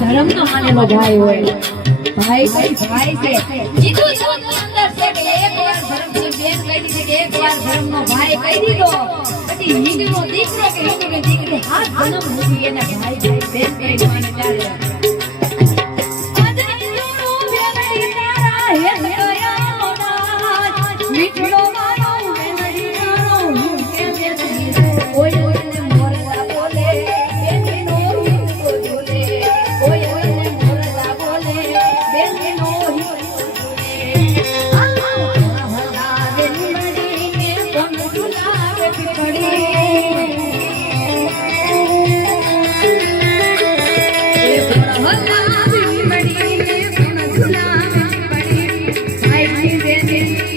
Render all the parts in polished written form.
ધર્મ નો માનેલો ભાઈ હોય ભાઈ ભાઈ છે કીધું તો અંદર છે કે એકવાર ધર્મ ની બેન કહી દીધી કે એકવાર ધર્મ નો ભાઈ કહી દીધો પછી હિન્દુનો દીકરો કે હિન્દુની દીકરી હાથ જન્મ મૂકી એને ભાઈ ભાઈ બેન બેન માને ત્યારે મીઠડો મારો મેલડી મારો કેમ ઓય ઓય મોરલા બોલે બેનનો હિંદો બોલે ઓય ઓય મોરલા બોલે બેનનો હિંદો બોલે આ બેનડી કે કોણ ગુલાબ પડી એ ભલા બેનડી કે કોણ ગુલાબ પડી ભાઈ બેનડી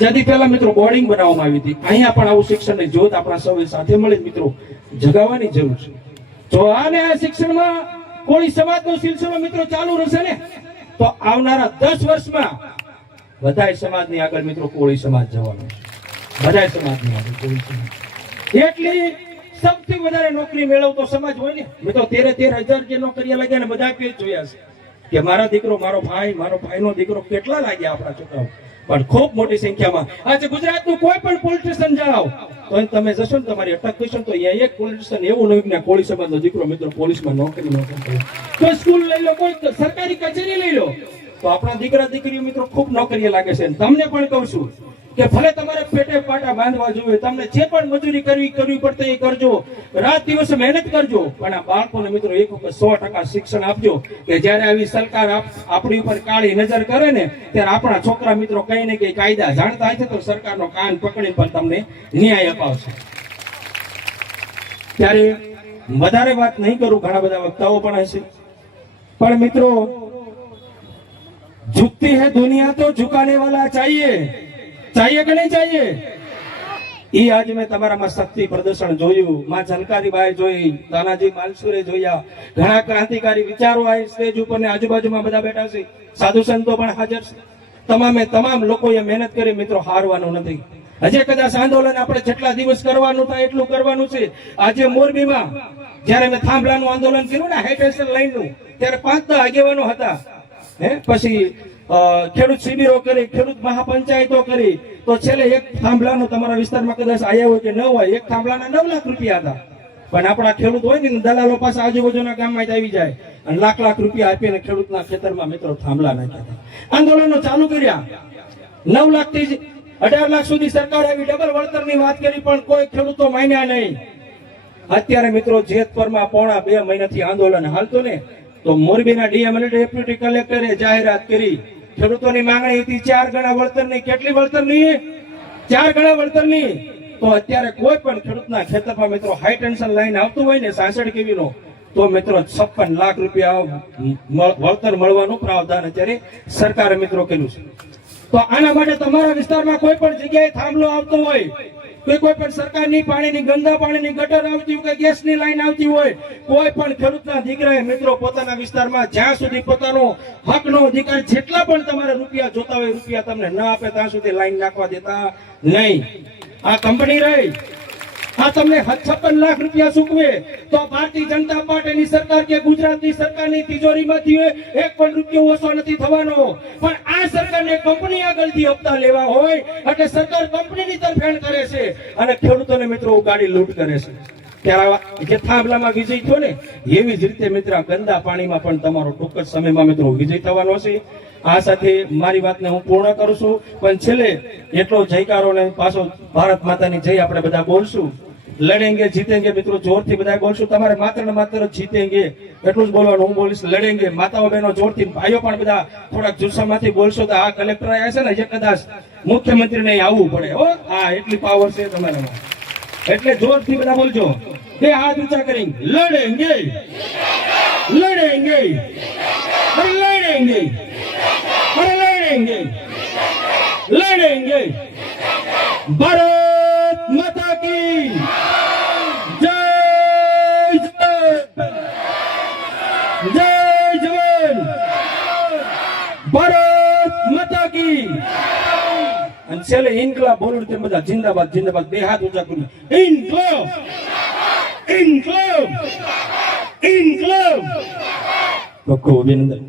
આઝાદી પહેલા મિત્રો બોર્ડિંગ બનાવવામાં આવી હતી. અહીંયા પણ આવું શિક્ષણની જ્યોત આપણા સૌએ સાથે મળી મિત્રો જગાવવાની જરૂર છે. જો આ શિક્ષણમાં કોળી સમાજનો સિલસિલો મિત્રો ચાલુ રહેશે ને તો આવનારા 10 વર્ષમાં બધાય સમાજની આગળ મિત્રો કોળી સમાજ જવાનો છે. બધાય સમાજની આગળ કોળી સમાજ એટલી સૌથી વધારે નોકરી મેળવતો સમાજ હોય ને મિત્રો 13,000 જે નોકરીઓ લાગ્યા ને બધા પેજ જોયા છે કે મારા દીકરો મારો ભાઈનો દીકરો કેટલા લાગ્યા આપણા છોકરાઓ. પણ ખૂબ મોટી સંખ્યામાં આજે ગુજરાતનું કોઈ પણ પોલીસ સ્ટેશન જાઓ તો તમે જશો ને તમારી અટક થશે તો અહીંયા એક પોલીસ સ્ટેશન એવું નહીં કે કોળી સમાજનો દીકરો મિત્રો પોલીસમાં નોકરી ન કરે. કોઈ સ્કૂલ લઈ લો, કોઈ સરકારી કચેરી લઈ લો તો આપણા દીકરા દીકરીઓ મિત્રો ખૂબ નોકરીએ લાગે છે. તમને પણ કહું છું કે ભલે તમારે પેટે પાટા બાંધવા જોઈએ, તમને જે પણ મજૂરી કરવી પડતે એ કરજો, રાત દિવસ મહેનત કરજો, પણ આ બાળકોને મિત્રો એક વખત 100% શિક્ષણ આપજો કે જ્યારે આવી સરકાર આપણી ઉપર કાળી નજર કરે ને ત્યારે આપણા છોકરા મિત્રો કઈ ને કઈ કાયદા જાણતા હશે તો સરકારનો કાન પકડી પણ તમને ન્યાય અપાવશે. ત્યારે વધારે વાત નહીં કરું, ઘણા બધા વક્તાઓ પણ હશે, પણ મિત્રો झुकती है दुनिया तो झुकाने वाला चाहिए કે નહીં चाहिए? ઈ આજ મેં તમારામાં શક્તિ પ્રદર્શન જોયું, માં ઝલકારીબાઈ જોઈ, તાનાજી માલસુરે જોયા, ઘણા ક્રાંતિકારી વિચારો આ સ્ટેજ ઉપર ને આજુબાજુમાં બધા બેઠા છે, સાધુ સંતો પણ હાજર છે. તમામ લોકોએ મહેનત કરી મિત્રો, હારવાનું નથી. હજે કદાચ આંદોલન આપણે જેટલા દિવસ કરવાનું થાય એટલું કરવાનું છે. આજે મોરબીમાં જયારે મેં થાંભલાનું આંદોલન કર્યું ને હાઈટેન્શન લાઈનનું, ત્યારે 5-10 આગેવાનો હતા. પછી ખેડૂત શિબિરો કરી, ખેડૂત મહાપંચાયતો કરી, તો છેલ્લે એક થાંભલાનો તમારા વિસ્તારમાં કદાચ આવ્યા હોય કે ન હોય, એક થાંભલાના 9 લાખ રૂપિયા હતા. પણ આપણા ખેડૂત હોય ને દલાલો પાસે આજુબાજુના ગામમાં જ આવી જાય અને લાખ રૂપિયા આપીને ખેડૂતના ખેતરમાં મિત્રો થાંભલા નાખ્યા હતા. આંદોલનો ચાલુ કર્યા, 9 લાખથી 18 લાખ સુધી સરકાર આવી ડબલ વળતરની વાત કરી, પણ કોઈ ખેડૂતો માન્યા નહીં. અત્યારે મિત્રો જેતપરમાં 2.5 મહિનાથી આંદોલન હાલતું ને તો મોરબીના ડીએમ અને ડેપ્યુટી કલેક્ટરે જાહેરાત કરી, ખેડૂતોની માંગણી હતી 4 ગણા વળતરની. કેટલી વળતરની? 4 ગણા વળતરની. તો અત્યારે કોઈ પણ ખેડૂતના ખેતરમાં મિત્રો હાઈ ટેન્શન લાઈન આવતું હોય ને 66 kV નો તો મિત્રો 56 લાખ રૂપિયા વળતર મળવાનું પ્રાવધાન અત્યારે સરકારે મિત્રો કર્યું છે. તો આના માટે તમારા વિસ્તારમાં કોઈ પણ જગ્યાએ થાંભલો આવતો હોય, કોઈ પણ સરકારની પાણીની ગંદા પાણીની ગટર આવતી હોય કે ગેસની લાઈન આવતી હોય, કોઈ પણ ખેડૂતના દીકરાએ મિત્રો પોતાના વિસ્તારમાં જ્યાં સુધી પોતાનો હકનો અધિકાર જેટલા પણ તમારે રૂપિયા જોતા હોય રૂપિયા તમને ન આપે ત્યાં સુધી લાઈન નાખવા દેતા નહીં. આ કંપની રહી, આ તમને 56 લાખ રૂપિયા ચૂકવે તો ભારતીય જનતા પાર્ટીની સરકાર કે ગુજરાતની સરકારની તિજોરીમાંથી 1 પણ રૂપિયો ઓછો નથી થવાનો. પણ આ સરકારને કંપની આગળથી હપ્તા લેવા હોય એટલે સરકાર કંપનીની તરફેણ કરે છે અને ખેડૂતોને મિત્રો ગાડી લૂંટ કરે છે. ત્યારે જે થાંભલામાં વિજય થયો ને એવી જ રીતે મિત્ર ગંદા પાણીમાં પણ તમારો ટૂંક જ સમયમાં મિત્રો વિજય થવાનો છે. આ સાથે મારી વાતને હું પૂર્ણ કરું છું, પણ છેલ્લે એટલો જયકારો ને પાછો ભારત માતાની જય આપણે બધા બોલશું. લડેંગે જીતેંગે મિત્રો જોરથી બધા બોલશું. તમારે માત્ર ને માત્ર જીતેંગે એટલું જ બોલવાનું, હું બોલીશ લડેંગે. માતાઓ બહેનો જોરથી, ભાઈઓ પણ બધા થોડાક જુસ્સામાંથી બોલશો તો આ કલેક્ટર આવ્યા છે ને જે કદાચ મુખ્યમંત્રીને આવવું પડે. હો હા, એટલી પાવર છે તમારામાં, એટલે જોરથી બધા બોલજો. બે હાથ ઊંચા કરી લડેંગે લડેંગે લડેંગે લડેંગે લડેંगे. भारत माता की जय जवान, भारत माता की. અને છેલ્લે ઇન્કલાબ બોલું તે બધા જિંદાબાદ જિંદાબાદ. બે હાથ ઊંચા કરી ઇન્કલાબ ઇન્કલાબ ઇન્કલાબ. તો ખૂબ અભિનંદન.